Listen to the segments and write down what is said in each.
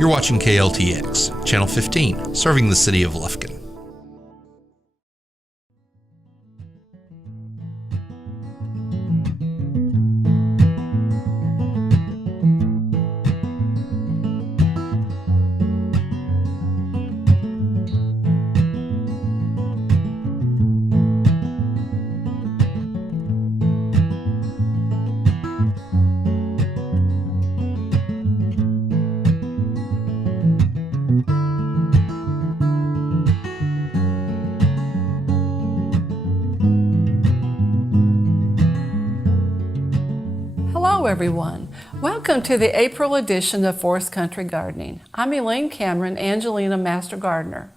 You're watching KLTX, Channel 15, serving the city of Lufkin. Hello everyone. Welcome to the April edition of Forest Country Gardening. I'm Elaine Cameron, Angelina Master Gardener.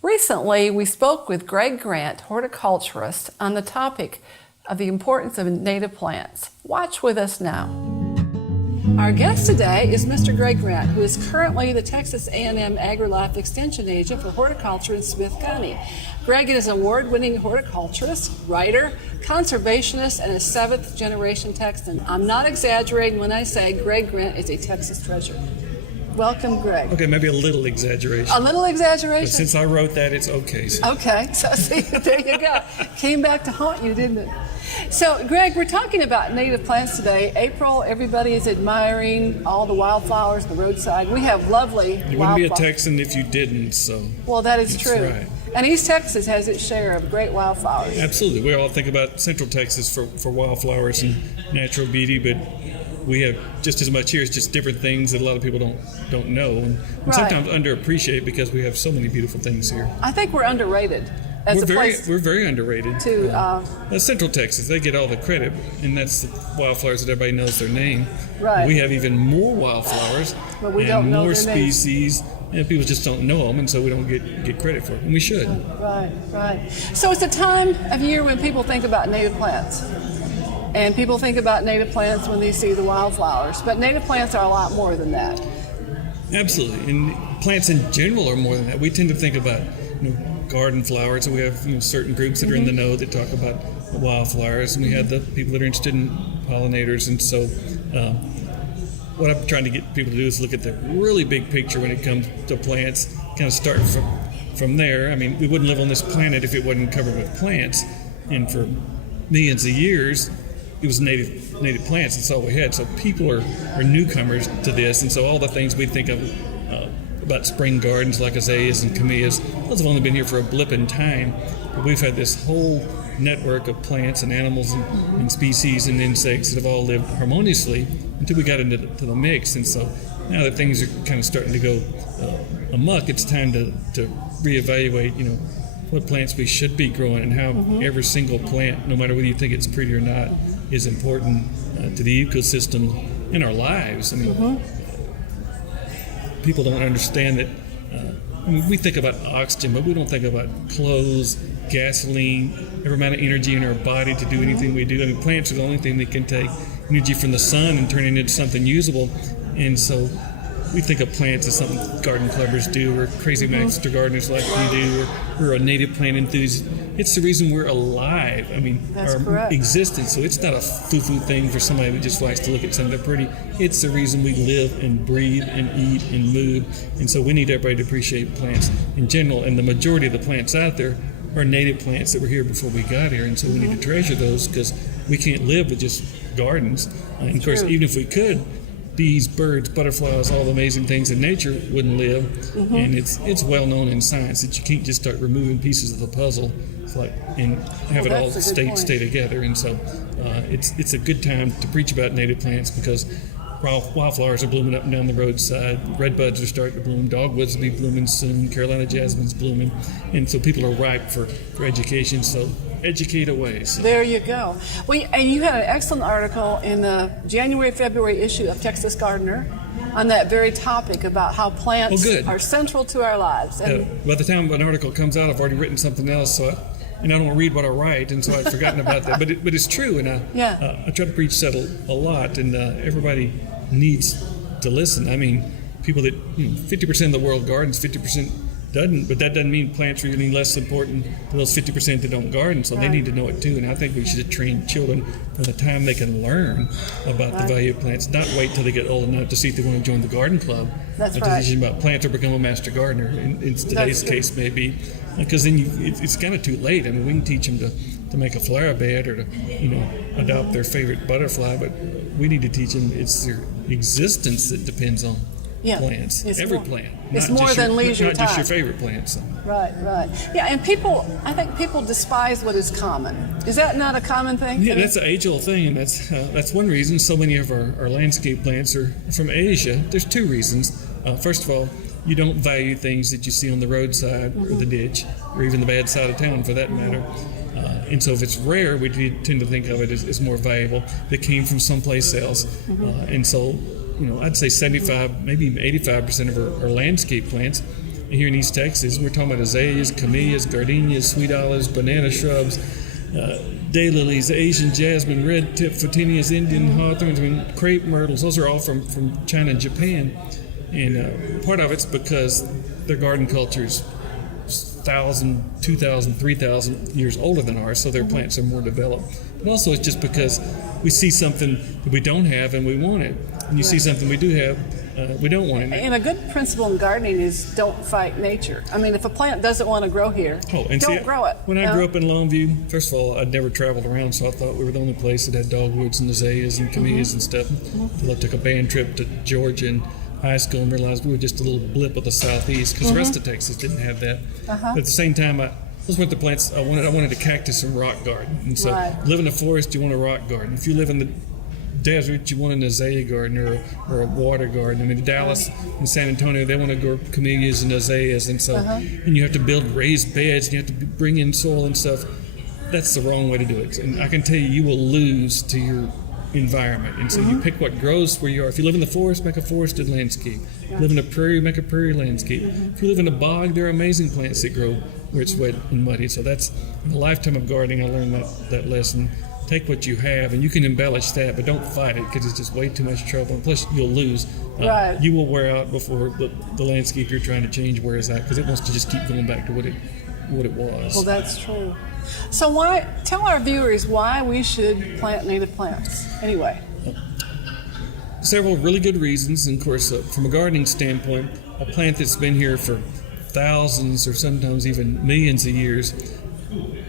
Recently, we spoke with Greg Grant, horticulturist, on the topic of the importance of native plants. Watch with us now. Our guest today is Mr. Greg Grant, who is currently the Texas A&M Agrilife Extension Agent for Horticulture in Smith County. Greg is an award-winning horticulturist, writer, conservationist, and a seventh-generation Texan. I'm not exaggerating when I say Greg Grant is a Texas treasure. Welcome, Greg. Okay, maybe a little exaggeration. A little exaggeration? But since I wrote that, it's okay. Okay, so see, there you go. Came back to haunt you, didn't it? So, Greg, we're talking about native plants today. April, everybody is admiring all the wildflowers, the roadside. We have lovely wildflowers. You wouldn't be a Texan if you didn't, so. Well, that is true. Right. And East Texas has its share of great wildflowers. Absolutely. We all think about Central Texas for wildflowers and natural beauty, but we have just as much here. It's just different things that a lot of people don't know and sometimes underappreciate because we have so many beautiful things here. I think we're underrated. We're very underrated. Central Texas, they get all the credit, and that's the wildflowers that everybody knows their name. Right. We have even more wildflowers but we and don't know more their names. species, and people just don't know them, and so we don't get credit for it, and we should. Right. So it's a time of year when people think about native plants. And people think about native plants when they see the wildflowers. But native plants are a lot more than that. Absolutely. And plants in general are more than that. We tend to think about garden flowers. So we have certain groups that are in the know that talk about wildflowers. And we have the people that are interested in pollinators. And so what I'm trying to get people to do is look at the really big picture when it comes to plants, kind of start from there. I mean, we wouldn't live on this planet if it wasn't covered with plants. And for millions of years, it was native plants. That's all we had. So people are newcomers to this, and so all the things we think of about spring gardens like azaleas and camellias, those have only been here for a blip in time. But we've had this whole network of plants and animals and species and insects that have all lived harmoniously until we got into the mix. And so now that things are kind of starting to go amok, it's time to reevaluate, what plants we should be growing and how every single plant, no matter whether you think it's pretty or not, is important to the ecosystem in our lives. I mean, people don't understand that. We think about oxygen, but we don't think about clothes, gasoline, every amount of energy in our body to do anything we do. I mean, plants are the only thing that can take energy from the sun and turn it into something usable. And so we think of plants as something garden clubbers do, or crazy master gardeners like we do, or we're a native plant enthusiast. It's the reason we're alive. I mean, That's our correct. existence. So it's not a foo-foo thing for somebody who just likes to look at something pretty. It's the reason we live and breathe and eat and move. And so we need everybody to appreciate plants in general. And the majority of the plants out there are native plants that were here before we got here. And so we need to treasure those because we can't live with just gardens. And of course, even if we could, bees, birds, butterflies, all the amazing things in nature wouldn't live. And it's well known in science that you can't just start removing pieces of the puzzle and have it all stay together. And so it's a good time to preach about native plants because wildflowers are blooming up and down the roadside. Redbuds are starting to bloom. Dogwoods will be blooming soon. Carolina jasmine's blooming. And so people are ripe for education. So educate away. So. There you go. And you had an excellent article in the January-February issue of Texas Gardener on that very topic about how plants are central to our lives. And by the time an article comes out, I've already written something else, so I don't read what I write, and so I've forgotten about that. But it's true, and I try to preach that a lot, and everybody needs to listen. I mean, people that 50% of the world gardens, 50% doesn't. But that doesn't mean plants are any less important to those 50% that don't garden. So they need to know it too. And I think we should train children from the time they can learn about the value of plants. Not wait till they get old enough to see if they want to join the garden club. That's a right. decision about plants or become a master gardener. In today's case, maybe, because then it's kind of too late. I mean, we can teach them to make a flower bed or to adopt their favorite butterfly, but we need to teach them it's their existence that depends on plants. Every plant. It's more than leisure time. Not just your favorite plants. So. Right. Yeah, and I think people despise what is common. Is that not a common thing? Yeah, that's an age-old thing, and that's one reason so many of our landscape plants are from Asia. There's two reasons. First of all, you don't value things that you see on the roadside or the ditch, or even the bad side of town for that matter. And so if it's rare, we tend to think of it as more valuable. That came from someplace else. And so, I'd say 75, maybe 85% of our landscape plants here in East Texas, we're talking about azaleas, camellias, gardenias, sweet olives, banana shrubs, daylilies, Asian jasmine, red tip photinias, Indian hawthorns, crepe myrtles. Those are all from China and Japan. And part of it's because their garden culture's 1,000, 2,000, 3,000 years older than ours, so their plants are more developed. But also it's just because we see something that we don't have and we want it. And you see something we do have, we don't want it. And a good principle in gardening is don't fight nature. I mean, if a plant doesn't want to grow here, don't grow it. When I grew up in Longview, first of all, I'd never traveled around, so I thought we were the only place that had dogwoods and azaleas and camellias and stuff. Until I took a band trip to Georgia in high school and realized we were just a little blip of the southeast because the rest of Texas didn't have that. But at the same time, those weren't the plants I wanted. I wanted a cactus and rock garden. And so live in the forest, you want a rock garden. If you live in the desert, you want an azalea garden or a water garden. I mean, Dallas and San Antonio, they want to grow camellias and azaleas. And so and you have to build raised beds and you have to bring in soil and stuff. That's the wrong way to do it. And I can tell you, you will lose to your environment. And so you pick what grows where you are. If you live in the forest, make a forested landscape. Live in a prairie, make a prairie landscape. If you live in a bog, there are amazing plants that grow where it's wet and muddy. So that's, in a lifetime of gardening, I learned that lesson. Take what you have, and you can embellish that, but don't fight it because it's just way too much trouble. And plus, you'll lose. You will wear out before the landscape you're trying to change wears out because it wants to just keep going back to what it was. Well, that's true. So tell our viewers why we should plant native plants anyway. Several really good reasons. And of course, from a gardening standpoint, a plant that's been here for thousands or sometimes even millions of years.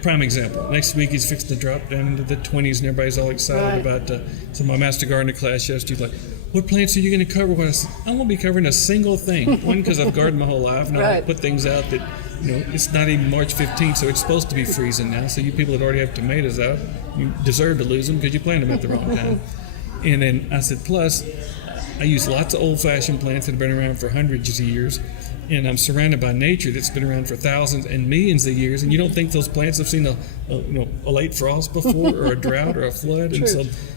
Prime example. Next week he's fixing to drop down into the 20s and everybody's all excited about so my master gardener class yesterday, like, what plants are you going to cover? I said, I won't be covering a single thing. One, because I've gardened my whole life and I put things out that, it's not even March 15th, so it's supposed to be freezing now. So you people that already have tomatoes out, you deserve to lose them because you planted them at the wrong time. And then I said, plus, I use lots of old-fashioned plants that have been around for hundreds of years. And I'm surrounded by nature that's been around for thousands and millions of years. And you don't think those plants have seen a late frost before or a drought or a flood? And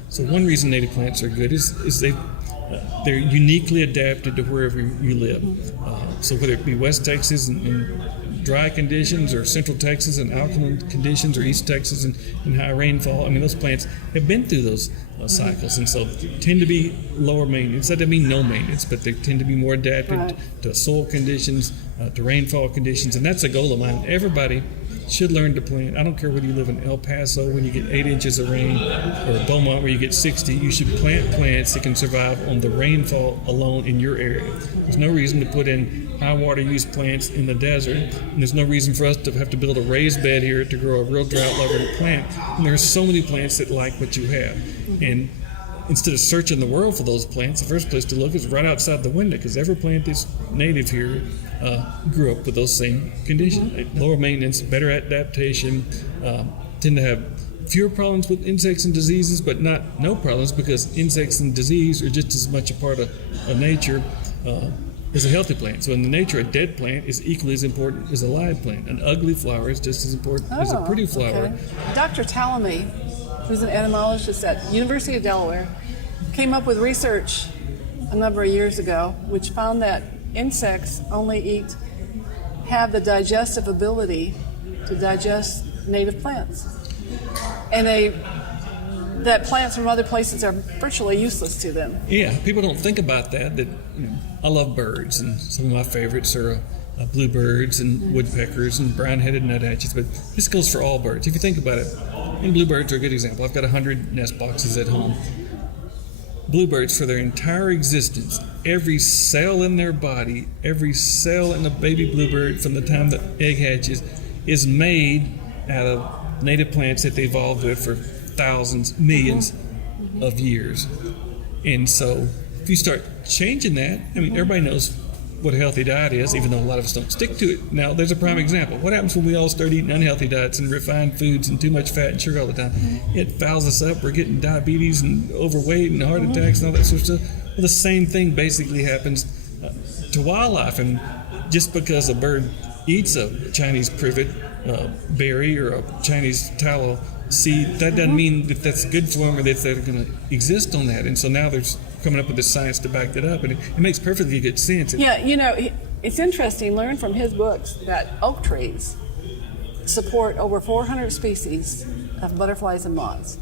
so one reason native plants are good is they're uniquely adapted to wherever you live. So whether it be West Texas and dry conditions or Central Texas and alkaline conditions or East Texas and high rainfall, I mean, those plants have been through those cycles, and so tend to be lower maintenance. That doesn't mean no maintenance, but they tend to be more adapted to soil conditions, to rainfall conditions, and that's a goal of mine. Everybody should learn to plant. I don't care whether you live in El Paso when you get 8 inches of rain or Beaumont where you get 60. You should plant plants that can survive on the rainfall alone in your area. There's no reason to put in high water use plants in the desert, and there's no reason for us to have to build a raised bed here to grow a real drought-loving plant. And there's so many plants that like what you have. And instead of searching the world for those plants, the first place to look is right outside the window, because every plant that's native here grew up with those same conditions. Lower maintenance, better adaptation, tend to have fewer problems with insects and diseases, but not no problems, because insects and disease are just as much a part of nature as a healthy plant. So in the nature, a dead plant is equally as important as a live plant. An ugly flower is just as important as a pretty flower. Okay. Dr. Talamy, who's an entomologist at University of Delaware, came up with research a number of years ago which found that insects only have the digestive ability to digest native plants. And that plants from other places are virtually useless to them. Yeah, people don't think about that I love birds, and some of my favorites are bluebirds and woodpeckers and brown-headed nuthatches, but this goes for all birds. If you think about it, and bluebirds are a good example. I've got 100 nest boxes at home. Bluebirds, for their entire existence, every cell in their body, every cell in a baby bluebird from the time the egg hatches is made out of native plants that they evolved with for thousands, millions of years. And so if you start changing that, I mean, everybody knows what a healthy diet is, even though a lot of us don't stick to it. Now, there's a prime example. What happens when we all start eating unhealthy diets and refined foods and too much fat and sugar all the time? It fouls us up. We're getting diabetes and overweight and heart attacks and all that sort of stuff. Well, the same thing basically happens to wildlife. And just because a bird eats a Chinese privet berry or a Chinese tallow seed, that doesn't mean that that's good for them or that they're going to exist on that. And so now there's coming up with the science to back that up, and it makes perfectly good sense. Yeah, it's interesting. Learn from his books that oak trees support over 400 species of butterflies and moths.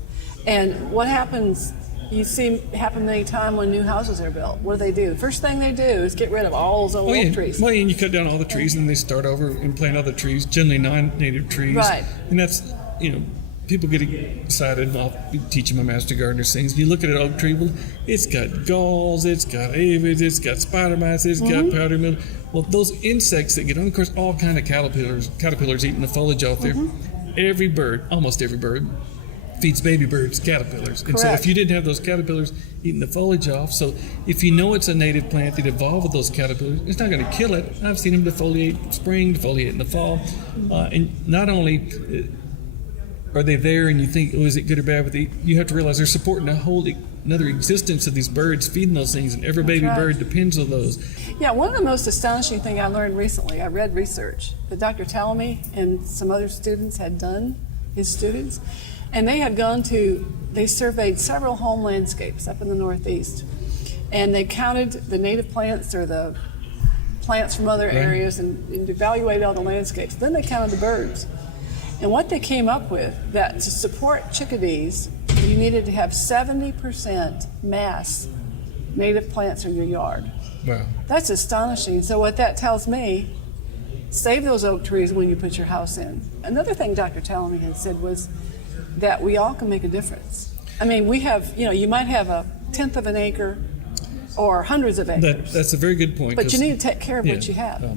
And what happens, you see happen many times when new houses are built. What do? The first thing they do is get rid of all those old oak trees. Well, and you cut down all the trees, and they start over and plant other trees, generally non-native trees. Right. And that's, people get excited, and I'll be teaching my master gardener things. You look at an oak tree, well, it's got galls, it's got aphids, it's got spider mites, it's got powdery mildew. Well, those insects that get on, of course, all kind of caterpillars eating the foliage off there. Every bird, almost every bird, feeds baby birds caterpillars. And so if you didn't have those caterpillars eating the foliage off, so if you know it's a native plant that evolved with those caterpillars, it's not going to kill it. I've seen them defoliate in spring, defoliate in the fall. And not only are they there and you think, oh, is it good or bad? But you have to realize they're supporting another existence of these birds feeding those things, and every baby bird depends on those. Yeah, one of the most astonishing things I learned recently, I read research that Dr. Talamy and some other students had done, his students, and they surveyed several home landscapes up in the Northeast, and they counted the native plants or the plants from other areas and evaluated all the landscapes. Then they counted the birds. And what they came up with, that to support chickadees, you needed to have 70% mass native plants in your yard. Wow. That's astonishing. So what that tells me, save those oak trees when you put your house in. Another thing Dr. Talamy had said was that we all can make a difference. I mean, we have, you might have 1/10 of an acre or hundreds of acres. That's a very good point. But you need to take care of what you have.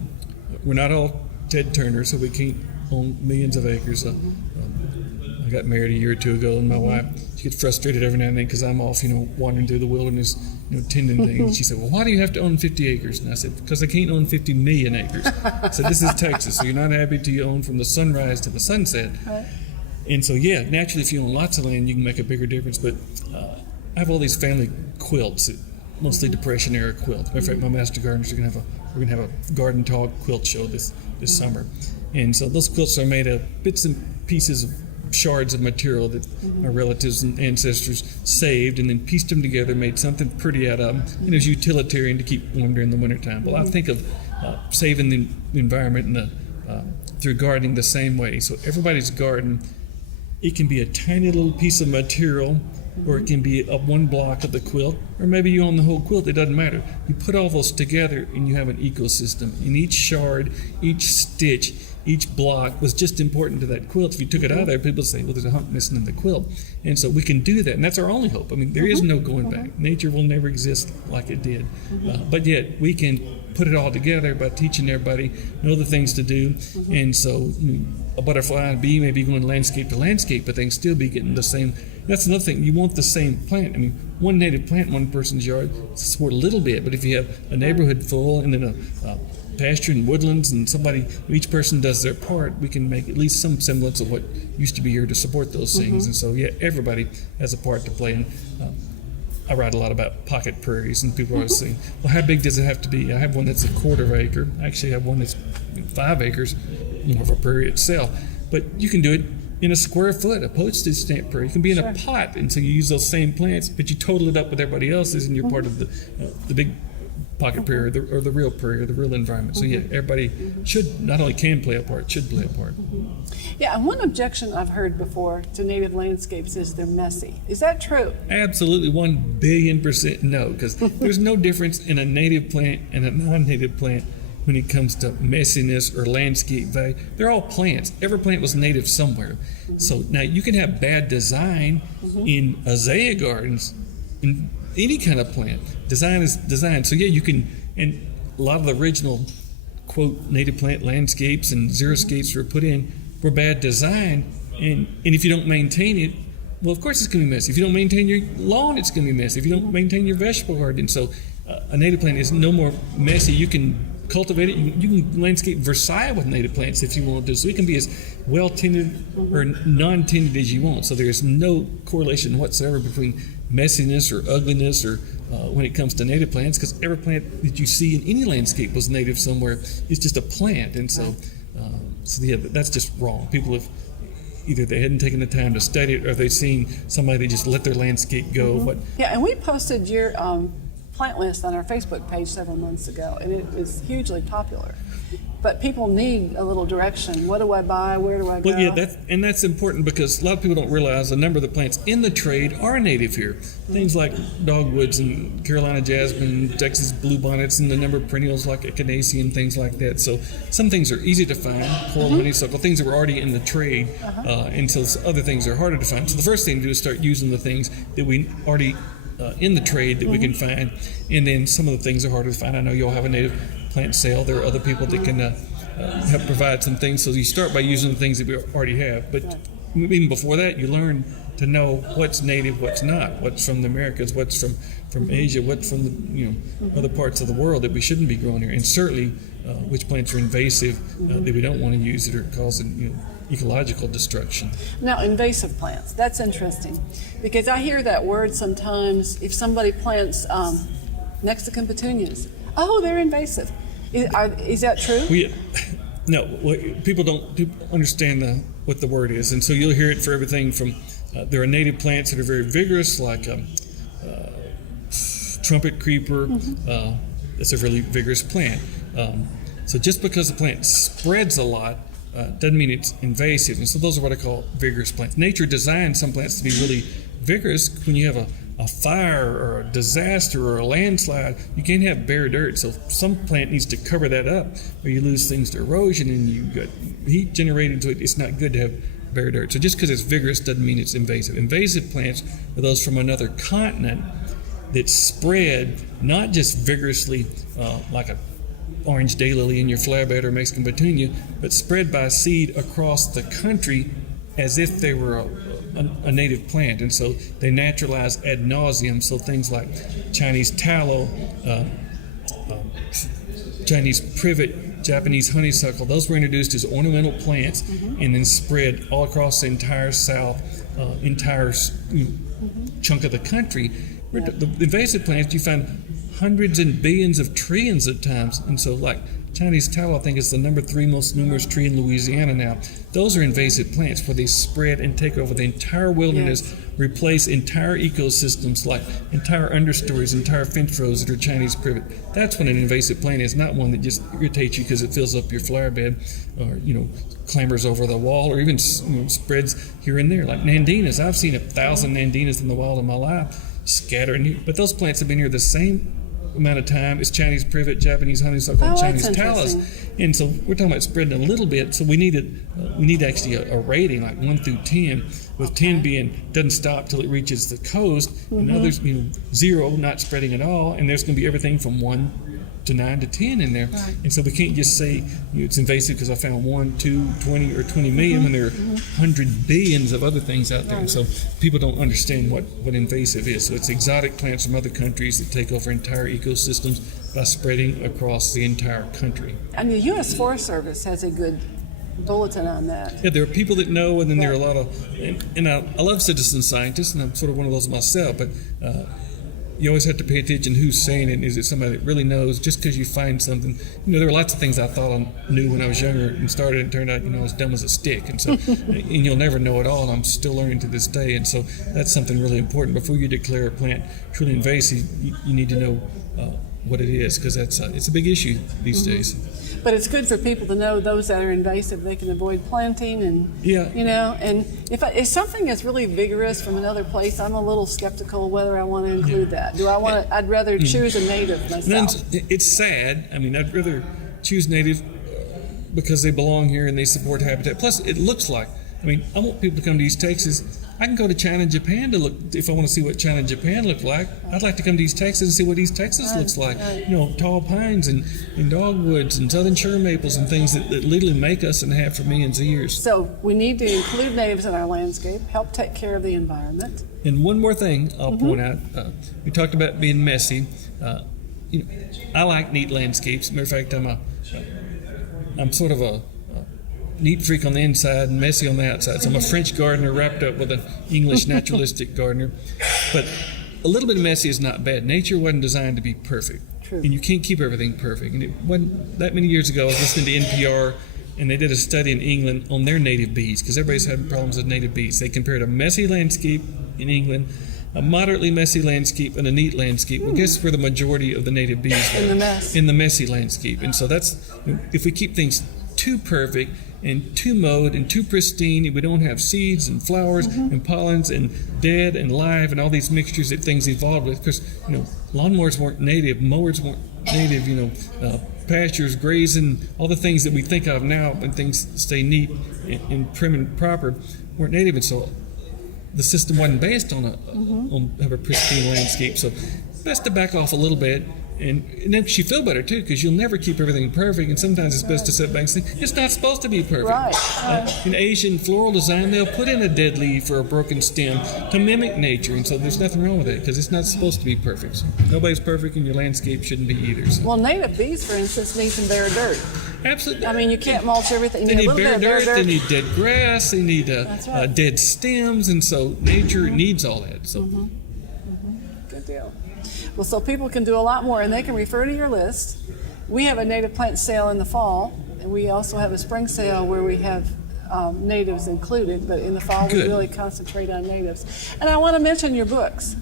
We're not all Ted Turner, so we can't own millions of acres. I got married a year or two ago, and my wife, she gets frustrated every now and then because I'm off, wandering through the wilderness, tending things. She said, well, why do you have to own 50 acres? And I said, because I can't own 50 million acres. I said, this is Texas, so you're not happy till you own from the sunrise to the sunset. Right. And so, naturally, if you own lots of land, you can make a bigger difference. But I have all these family quilts, mostly Depression era quilts. Matter of fact, my master gardeners are we're gonna have a garden talk quilt show this summer. And so those quilts are made of bits and pieces of shards of material that our relatives and ancestors saved and then pieced them together, made something pretty out of them, and it was utilitarian to keep warm during the wintertime. Well, I think of saving the environment through gardening the same way. So everybody's garden, it can be a tiny little piece of material, or it can be one block of the quilt, or maybe you own the whole quilt. It doesn't matter. You put all those together and you have an ecosystem. And each shard, each stitch, each block was just important to that quilt. If you took it out of there, people say, well, there's a hunk missing in the quilt. And so we can do that, and that's our only hope. I mean, there is no going back. Nature will never exist like it did. But yet we can put it all together by teaching everybody, know the things to do. And so a butterfly and a bee may be going landscape to landscape, but they can still be getting the same. That's another thing. You want the same plant. I mean, one native plant in one person's yard support a little bit, but if you have a neighborhood full and then a pasture and woodlands and each person does their part, we can make at least some semblance of what used to be here to support those things. And so, everybody has a part to play. And I write a lot about pocket prairies, and people always say, well, how big does it have to be? I have one that's 1/4 acre. I actually have one that's 5 acres, more of a prairie itself. But you can do it in a square foot, a postage stamp prairie. You can be in a pot, and so you use those same plants, but you total it up with everybody else's, and you're part of the big pocket prairie or the real prairie or the real environment. So everybody should not only can play a part, should play a part. Yeah, and one objection I've heard before to native landscapes is they're messy. Is that true? Absolutely, 1,000,000,000% no, because there's no difference in a native plant and a non-native plant when it comes to messiness or landscape value. They're all plants. Every plant was native somewhere. So now you can have bad design in azalea gardens, in any kind of plant. Design is design. So yeah, you can, and a lot of the original, quote, native plant landscapes and xeriscapes were put in were bad design. And if you don't maintain it, well, of course it's going to be messy. If you don't maintain your lawn, it's going to be messy. If you don't maintain your vegetable garden. So a native plant is no more messy. You can cultivate it. You can landscape Versailles with native plants if you want to. So it can be as well tended or non-tended as you want. So there's no correlation whatsoever between messiness or ugliness or when it comes to native plants, because every plant that you see in any landscape was native somewhere. It's just a plant. And so, yeah, that's just wrong. People have either they hadn't taken the time to study it, or they've seen somebody that just let their landscape go. But yeah, and we posted your plant list on our Facebook page several months ago, and it was hugely popular. But people need a little direction. What do I buy? Where do I go? Well, yeah, that's important, because a lot of people don't realize a number of the plants in the trade are native here. Things like dogwoods and Carolina jasmine, Texas bluebonnets, and a number of perennials like echinacea and things like that. So some things are easy to find, coral honeysuckle, things that were already in the trade, and so other things are harder to find. So the first thing to do is start using the things that we already in the trade that we can find, and then some of the things are harder to find. I know you'll have a native plant sale. There are other people that can help provide some things. So you start by using the things that we already have. But even before that, you learn to know what's native, what's not, what's from the Americas, what's from Asia, what's from the other parts of the world that we shouldn't be growing here, and certainly which plants are invasive that we don't want to use that are causing ecological destruction. Now, invasive plants, that's interesting, because I hear that word sometimes if somebody plants Mexican petunias. Oh, they're invasive. Is that true? No, people don't understand what the word is, and so you'll hear it for everything from there are native plants that are very vigorous, like trumpet creeper. It's a really vigorous plant. So just because the plant spreads a lot doesn't mean it's invasive. And so those are what I call vigorous plants. Nature designed some plants to be really vigorous. When you have a fire or a disaster or a landslide, you can't have bare dirt. So some plant needs to cover that up, or you lose things to erosion and you got heat generated. So it's not good to have bare dirt. So just because it's vigorous doesn't mean it's invasive. Invasive plants are those from another continent that spread not just vigorously like a orange daylily in your flower bed or Mexican petunia, but spread by seed across the country as if they were a native plant. And so they naturalize ad nauseum. So things like Chinese tallow, Chinese privet, Japanese honeysuckle, those were introduced as ornamental plants and then spread all across the entire South, entire chunk of the country. The invasive plants, you find hundreds and billions of trillions at times. And so like Chinese tallow, I think, is the number 3 most numerous tree in Louisiana now. Those are invasive plants where they spread and take over the entire wilderness, replace entire ecosystems like entire understories, entire fence rows that are Chinese privet. That's what an invasive plant is, not one that just irritates you because it fills up your flower bed or, clambers over the wall or even spreads here and there. Like nandinas, I've seen 1,000 nandinas in the wild in my life scattered, but those plants have been here the same amount of time as Chinese privet, Japanese honeysuckle, and Chinese tallows. And so we're talking about spreading a little bit. So we need actually a rating like 1 through 10, with 10 being doesn't stop till it reaches the coast, and others 0, not spreading at all. And there's going to be everything from 1 to 9 to 10 in there. Right. And so we can't just say it's invasive because I found 1, 2, 20, or 20 million when there are 100 billions of other things out there. Right. And so people don't understand what invasive is. So it's exotic plants from other countries that take over entire ecosystems by spreading across the entire country. And the U.S. Forest Service has a good bulletin on that. Yeah, there are people that know, and then there are a lot of, and I love citizen scientists, and I'm sort of one of those myself, but you always have to pay attention who's saying it. Is it somebody that really knows? Just because you find something, there were lots of things I thought I knew when I was younger and started, and turned out, as dumb as a stick. And so, and you'll never know it all, and I'm still learning to this day. And so that's something really important. Before you declare a plant truly invasive, you need to know what it is, because it's a big issue these days. But it's good for people to know those that are invasive. They can avoid planting, and and if something is really vigorous from another place, I'm a little skeptical whether I want to include that. Do I want to? I'd rather choose a native myself. It's sad. I mean, I'd rather choose native because they belong here and they support habitat. Plus, it looks like. I mean, I want people to come to East Texas. I can go to China and Japan to look, if I want to see what China and Japan look like. I'd like to come to East Texas and see what East Texas looks like. Tall pines and dogwoods and southern sugar maples and things that literally make us and have for millions of years. So we need to include natives in our landscape, help take care of the environment. And one more thing I'll point out. We talked about being messy. I like neat landscapes. Matter of fact, I'm sort of a neat freak on the inside and messy on the outside. So I'm a French gardener wrapped up with an English naturalistic gardener. But a little bit of messy is not bad. Nature wasn't designed to be perfect. True. And you can't keep everything perfect. And it wasn't that many years ago, I was listening to NPR, and they did a study in England on their native bees, because everybody's having problems with native bees. They compared a messy landscape in England, a moderately messy landscape, and a neat landscape. Well, guess where the majority of the native bees were? In the mess. In the messy landscape. And so that's, if we keep things too perfect and too mowed and too pristine, and we don't have seeds and flowers and pollens and dead and live and all these mixtures that things evolved with. Because lawnmowers weren't native, mowers weren't native, pastures, grazing, all the things that we think of now when things stay neat and prim and proper weren't native. And so the system wasn't based on a pristine landscape. So best to back off a little bit. And then you feel better too, because you'll never keep everything perfect, and sometimes it's best to sit back and think it's not supposed to be perfect. Right. In Asian floral design, they'll put in a dead leaf or a broken stem to mimic nature, and so there's nothing wrong with that, because it's not supposed to be perfect. So nobody's perfect, and your landscape shouldn't be either. So. Well, native bees, for instance, need some bare dirt. Absolutely. I mean, you can't mulch everything. They need bare dirt, they need dead grass, they need dead stems, and so nature needs all that. So. Good deal. Well, so people can do a lot more, and they can refer to your list. We have a native plant sale in the fall, and we also have a spring sale where we have natives included, but in the fall we really concentrate on natives. And I want to mention your books.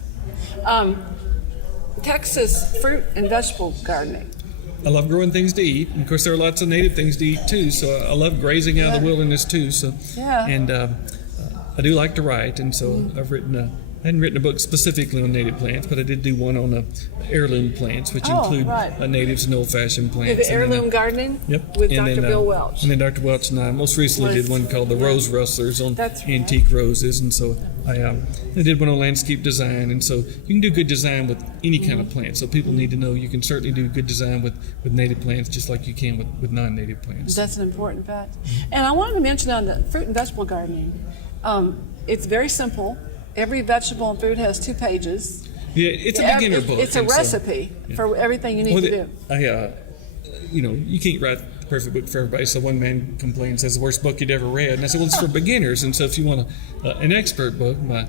Texas Fruit and Vegetable Gardening. I love growing things to eat, and of course there are lots of native things to eat too, so I love grazing out of the wilderness too. So, and I do like to write, and so I've written I hadn't written a book specifically on native plants, but I did do one on heirloom plants, which include natives and old-fashioned plants. The heirloom gardening? Yep. With Dr. Bill Welch. And then Dr. Welch and I most recently did one called the Rose Rustlers on antique roses, and so I did one on landscape design, and so you can do good design with any kind of plant. So people need to know you can certainly do good design with native plants just like you can with non-native plants. That's an important fact. And I wanted to mention on the fruit and vegetable gardening, it's very simple. Every vegetable and fruit has 2 pages. Yeah, it's a beginner book. It's a recipe for everything you need to do. You can't write the perfect book for everybody. So one man complains, says the worst book you'd ever read. And I said, well, it's for beginners. And so if you want an expert book, my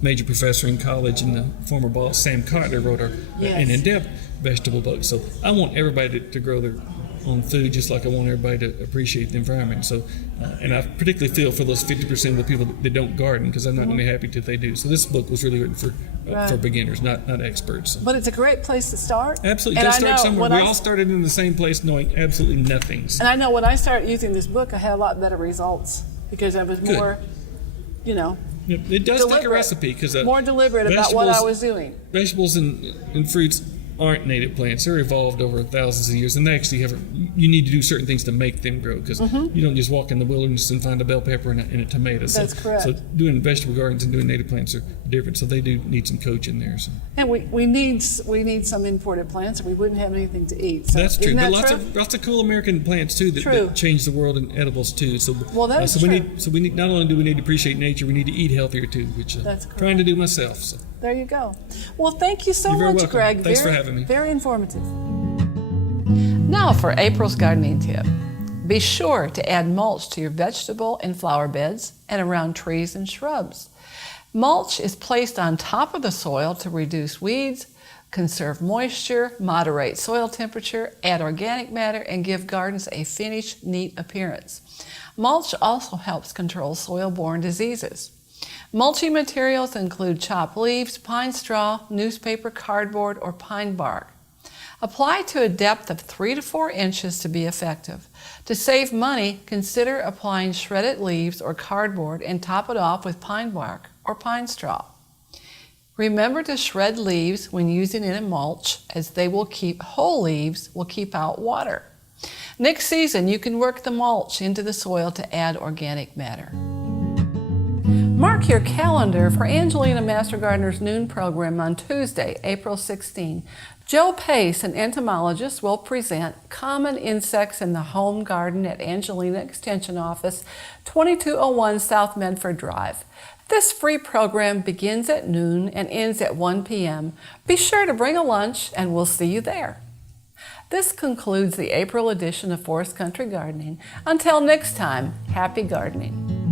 major professor in college and the former boss, Sam Kotler, wrote an in-depth vegetable book. So I want everybody to grow their own food, just like I want everybody to appreciate the environment. So, and I particularly feel for those 50% of the people that don't garden, because I'm not going to be happy till they do. So this book was really written for beginners, not experts. So. But it's a great place to start. Absolutely, just start somewhere. We all started in the same place, knowing absolutely nothing. So. And I know when I started using this book, I had a lot better results because I was more, It does take a recipe, because more deliberate about what I was doing. Vegetables and fruits aren't native plants. They're evolved over thousands of years, and they actually you need to do certain things to make them grow, because you don't just walk in the wilderness and find a bell pepper and a tomato. That's correct. So doing vegetable gardens and doing native plants are different, so they do need some coaching there. So. And we need some imported plants, or we wouldn't have anything to eat. So that's true. But lots of cool American plants too that change the world in edibles too. So that's true. We need not only do we need to appreciate nature, we need to eat healthier too, which I'm trying to do myself. So. There you go. Well, thank you so You're very much, welcome. Greg. Thanks for having me. Very informative. Now for April's gardening tip. Be sure to add mulch to your vegetable and flower beds and around trees and shrubs. Mulch is placed on top of the soil to reduce weeds, conserve moisture, moderate soil temperature, add organic matter, and give gardens a finished, neat appearance. Mulch also helps control soil-borne diseases. Mulching materials include chopped leaves, pine straw, newspaper, cardboard, or pine bark. Apply to a depth of 3 to 4 inches to be effective. To save money, consider applying shredded leaves or cardboard and top it off with pine bark or pine straw. Remember to shred leaves when using it in mulch, as whole leaves will keep out water. Next season, you can work the mulch into the soil to add organic matter. Mark your calendar for Angelina Master Gardener's noon program on Tuesday, April 16. Joe Pace, an entomologist, will present Common Insects in the Home Garden at Angelina Extension Office, 2201 South Medford Drive. This free program begins at noon and ends at 1 p.m. Be sure to bring a lunch and we'll see you there. This concludes the April edition of Forest Country Gardening. Until next time, happy gardening.